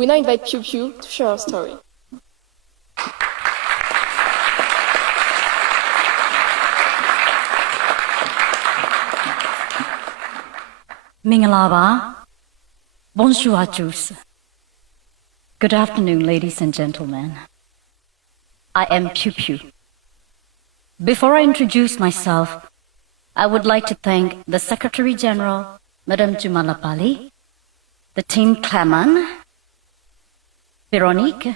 We now invite Piu Piu to share her story. Mingalaba, bonjour à tous. Good afternoon, ladies and gentlemen. I am Piu Piu. Before I introduce myself, I would like to thank the Secretary General, Madame Jumalapali, the team Clement, Veronique,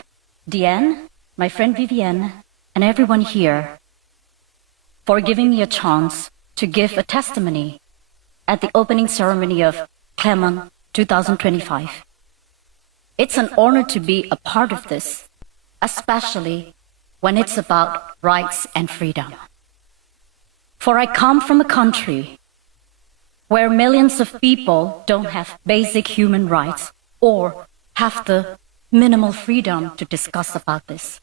Diane, my friend Vivienne, and everyone here for giving me a chance to give a testimony at the opening ceremony of Clement 2025. It's an honor to be a part of this, especially when it's about rights and freedom. For I come from a country where millions of people don't have basic human rights or have the minimal freedom to discuss about this.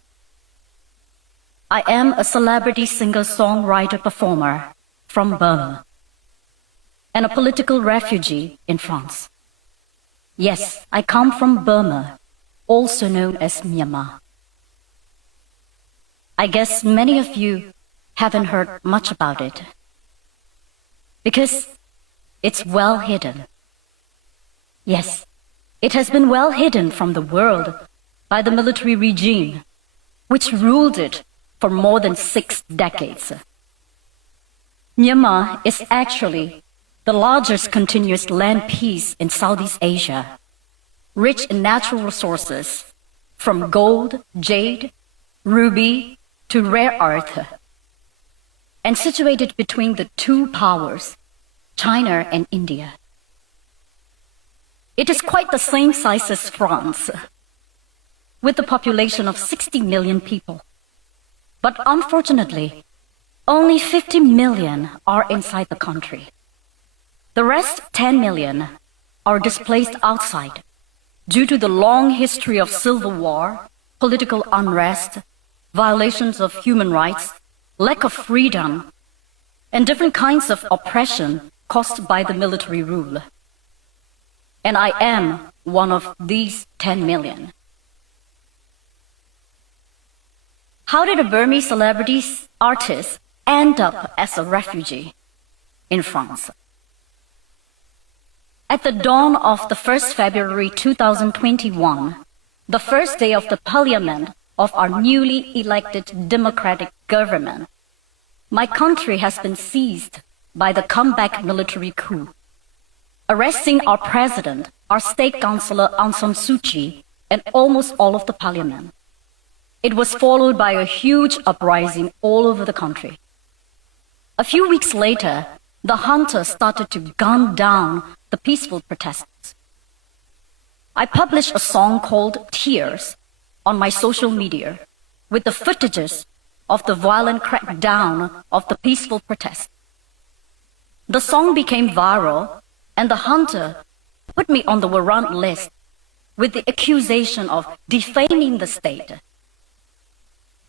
I am a celebrity singer-songwriter-performer from Burma and a political refugee in France. Yes, I come from Burma, also known as Myanmar. I guess many of you haven't heard much about it because it's well hidden. Yes, it has been well hidden from the world by the military regime, which ruled it for more than 6 decades. Myanmar is actually the largest continuous land piece in Southeast Asia, rich in natural resources from gold, jade, ruby to rare earth, and situated between the two powers, China and India. It is quite the same size as France, with a population of 60 million people. But unfortunately, only 50 million are inside the country. The rest 10 million are displaced outside due to the long history of civil war, political unrest, violations of human rights, lack of freedom, and different kinds of oppression caused by the military rule. And I am one of these 10 million. How did a Burmese celebrity artist end up as a refugee in France? At the dawn of the 1st February 2021, the first day of the parliament of our newly elected democratic government, my country has been seized by the comeback military coup, arresting our president, our state councillor Aung San Suu Kyi, and almost all of the parliament. It was followed by a huge uprising all over the country. A few weeks later, the hunters started to gun down the peaceful protesters. I published a song called Tears on my social media with the footages of the violent crackdown of the peaceful protest. The song became viral, and the hunter put me on the warrant list with the accusation of defaming the state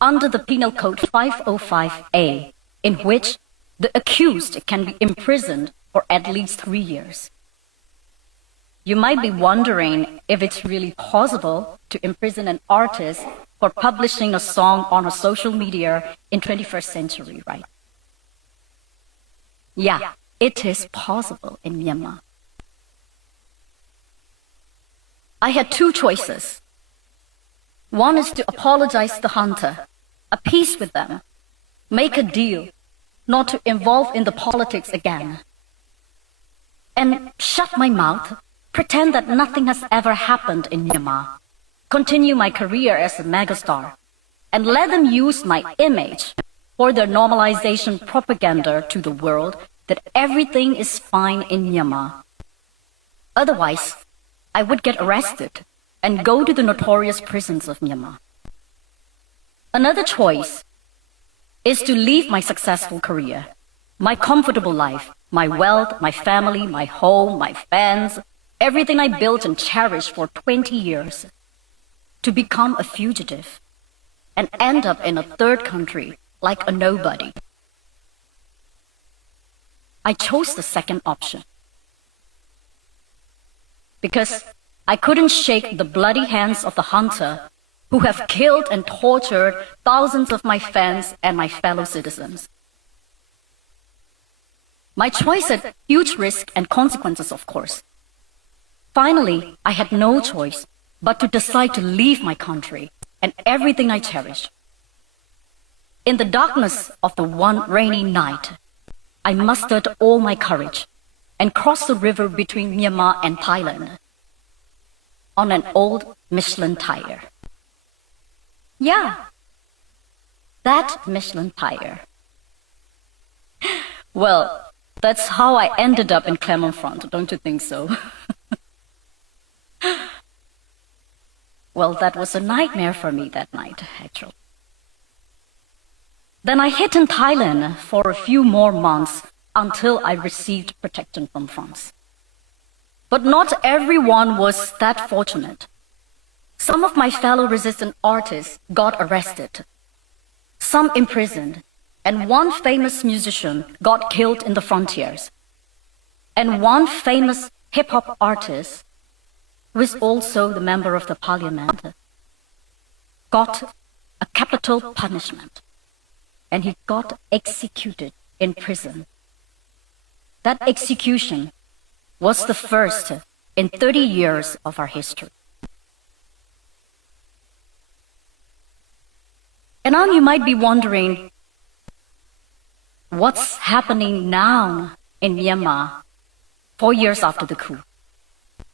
under the Penal Code 505A, in which the accused can be imprisoned for at least 3 years. You might be wondering if it's really possible to imprison an artist for publishing a song on a social media in 21st century, right? Yeah, it is possible in Myanmar. I had 2 choices. One is to apologize to the hunter, appease with them, make a deal, not to involve in the politics again, and shut my mouth, pretend that nothing has ever happened in Myanmar, continue my career as a megastar, and let them use my image for their normalization propaganda to the world that everything is fine in Myanmar. Otherwise, I would get arrested and go to the notorious prisons of Myanmar. Another choice is to leave my successful career, my comfortable life, my wealth, my family, my home, my fans, everything I built and cherished for 20 years, to become a fugitive and end up in a third country like a nobody. I chose the second option because I couldn't shake the bloody hands of the hunter who have killed and tortured thousands of my fans and my fellow citizens. My choice had huge risk and consequences, of course. Finally, I had no choice but to decide to leave my country and everything I cherish. In the darkness of the one rainy night, I mustered all my courage and crossed the river between Myanmar and Thailand on an old Michelin tire. Yeah, that Michelin tire. Well, that's how I ended up in Clermont-Ferrand, don't you think so? Well, that was a nightmare for me that night, actually. Then I hid in Thailand for a few more months until I received protection from France. But not everyone was that fortunate. Some of my fellow resistant artists got arrested, some imprisoned, and one famous musician got killed in the frontiers. And one famous hip-hop artist, who is also the member of the parliament, got a capital punishment, and he got executed in prison. That execution was the first in 30 years of our history. And now you might be wondering, what's happening now in Myanmar 4 years after the coup?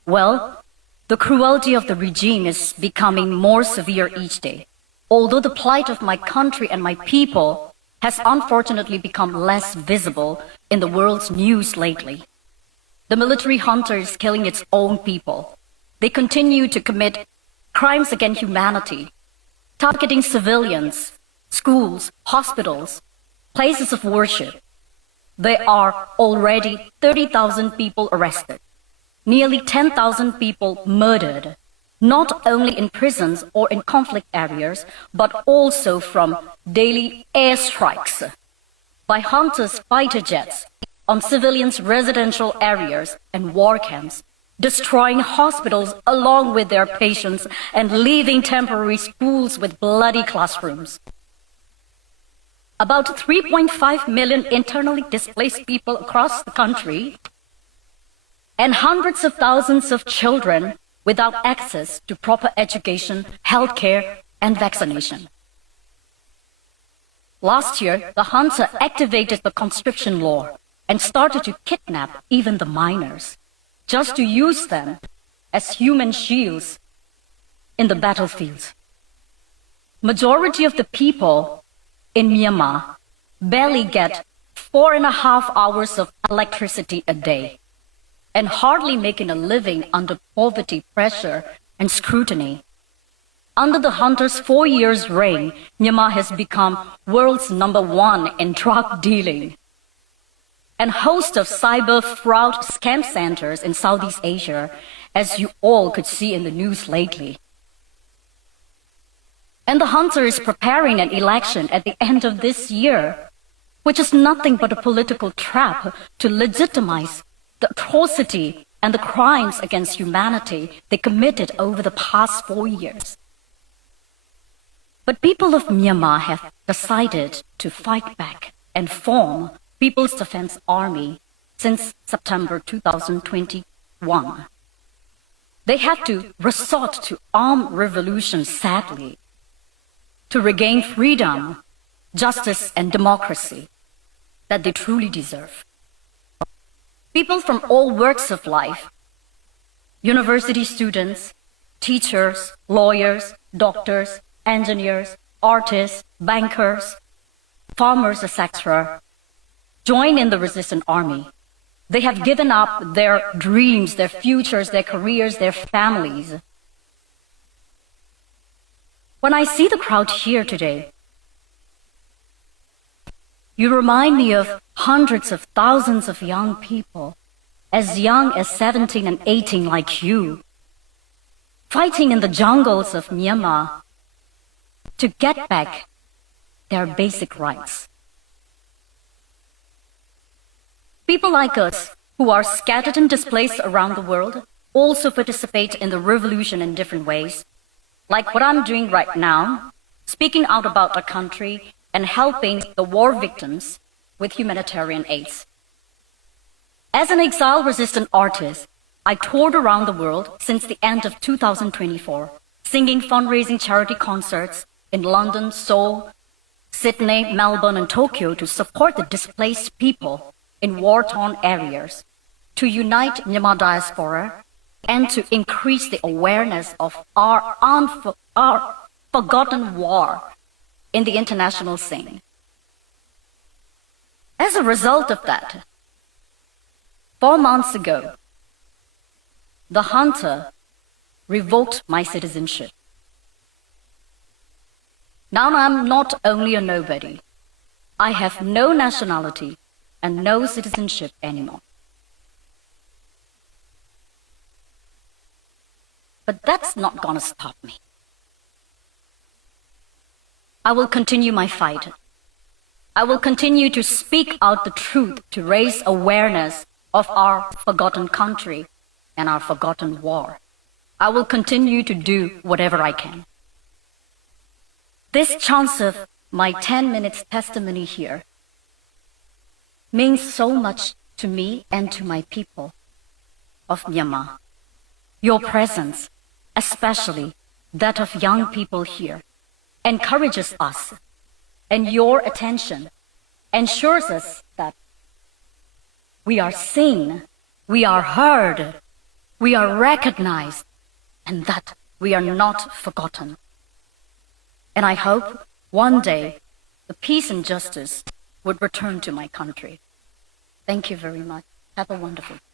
Well, the cruelty of the regime is becoming more severe each day, although the plight of my country and my people has unfortunately become less visible in the world's news lately. The military junta is killing its own people. They continue to commit crimes against humanity, targeting civilians, schools, hospitals, places of worship. There are already 30,000 people arrested, nearly 10,000 people murdered, not only in prisons or in conflict areas, but also from daily airstrikes by hunters' fighter jets on civilians' residential areas and war camps, destroying hospitals along with their patients and leaving temporary schools with bloody classrooms. About 3.5 million internally displaced people across the country, and hundreds of thousands of children without access to proper education, healthcare, and vaccination. Last year, the junta activated the conscription law and started to kidnap even the minors, just to use them as human shields in the battlefield. Majority of the people in Myanmar barely get 4.5 hours of electricity a day and hardly making a living under poverty, pressure, and scrutiny. Under the junta's 4 years' reign, Myanmar has become world's #1 in drug dealing, and host of cyber fraud scam centers in Southeast Asia, as you all could see in the news lately. And the junta is preparing an election at the end of this year, which is nothing but a political trap to legitimize the atrocity and the crimes against humanity they committed over the past 4 years. But people of Myanmar have decided to fight back and form People's Defense Army since September 2021. They had to resort to armed revolution, sadly, to regain freedom, justice, and democracy that they truly deserve. People from all walks of life, university students, teachers, lawyers, doctors, engineers, artists, bankers, farmers, etc., join in the resistant army. They have given up their dreams, their futures, their careers, their families. When I see the crowd here today, you remind me of hundreds of thousands of young people, as young as 17 and 18 like you, fighting in the jungles of Myanmar to get back their basic rights. People like us, who are scattered and displaced around the world, also participate in the revolution in different ways, like what I'm doing right now, speaking out about our country and helping the war victims with humanitarian aids. As an exile-resistant artist, I toured around the world since the end of 2024, singing fundraising charity concerts in London, Seoul, Sydney, Melbourne, and Tokyo to support the displaced people in war-torn areas, to unite Myanmar diaspora, and to increase the awareness of our forgotten war in the international scene. As a result of that, 4 months ago, the junta revoked my citizenship. Now I'm not only a nobody, I have no nationality and no citizenship anymore. But that's not gonna stop me. I will continue my fight. I will continue to speak out the truth to raise awareness of our forgotten country and our forgotten war. I will continue to do whatever I can. This chance of my 10 minutes testimony here means so much to me and to my people of Myanmar. Your presence, especially that of young people here, encourages us, and your attention ensures us that we are seen, we are heard, we are recognized, and that we are not forgotten. And I hope one day the peace and justice would return to my country. Thank you very much. Have a wonderful day.